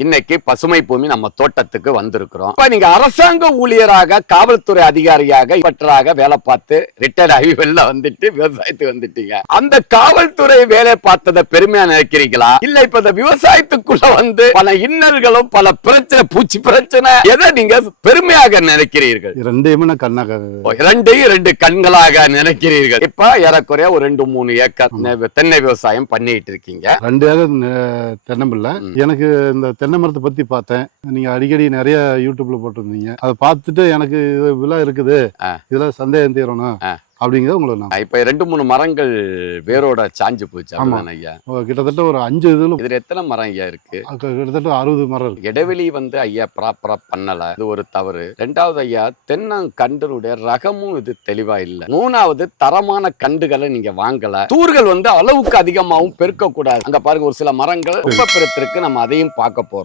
இன்னைக்கு பசுமை பூமி நம்ம தோட்டத்துக்கு வந்திருக்கிறோம். இப்ப நீங்க அரசாங்க ஊழியராக காவல்துறை அதிகாரியாக இவற்றாக வேலை பார்த்து ரிட்டையர்ட் ஆகி வெளில வந்துட்டு விவசாயத்துக்கு வந்துட்டீங்க. அந்த காவல்துறை வேலை பார்த்ததை பெருமையா நினைக்கிறீங்களா? இல்ல இப்ப இந்த விவசாயத்துக்குள்ள வந்து பல இன்னல்களும் பல பிரச்சனை பூச்சி பிரச்சனை எதை நீங்க பெருமையாக நினைக்கிறீர்கள்? ரெண்டையுமே ஓ, இரண்டையும் ரெண்டு கண்களாக நினைக்கிறீர்கள். இப்ப ஏறக்குறைய ஒரு ரெண்டு மூணு ஏக்கர் தென்னை விவசாயம் பண்ணிட்டு இருக்கீங்க. ரெண்டு ஏக்கர் ம். எனக்கு இந்த தென்னை மரத்தை பத்தி பார்த்தேன் நீங்க அடிக்கடி நிறைய யூடியூப்ல போட்டிருந்தீங்க அதை பார்த்துட்டு எனக்கு இது விழா இருக்குது ஆ. இதுல சந்தேகம் தீரணும். அப்படிங்கிறத உங்களை நான் இப்ப ரெண்டு மூணு மரங்கள் வேரோட சாஞ்சு போச்சு. ஆமா. அப்படிதானே ஐயா? கிட்டத்தட்ட ஒரு அஞ்சு இதுல இதுல எத்தனை மரம் ஐயா இருக்கு? கிட்டத்தட்ட அறுபது மரம் இருக்கு. இடைவெளி வந்து ஐயா ப்ராப்பரா பண்ணல. இது ஒரு தவறு. ரெண்டாவது ஐயா தென்னங்கன்றுடைய ரகமும் இது தெளிவா இல்ல. மூணாவது தரமான கண்டுகளை நீங்க வாங்கல. தூர்கள் வந்து அளவுக்கு அதிகமாகவும் பெருக்க கூடாது அங்க பாருங்க ஒரு சில மரங்கள் ரொம்ப பெருத்திருக்கு நம்ம அதையும் பார்க்க போறோம்.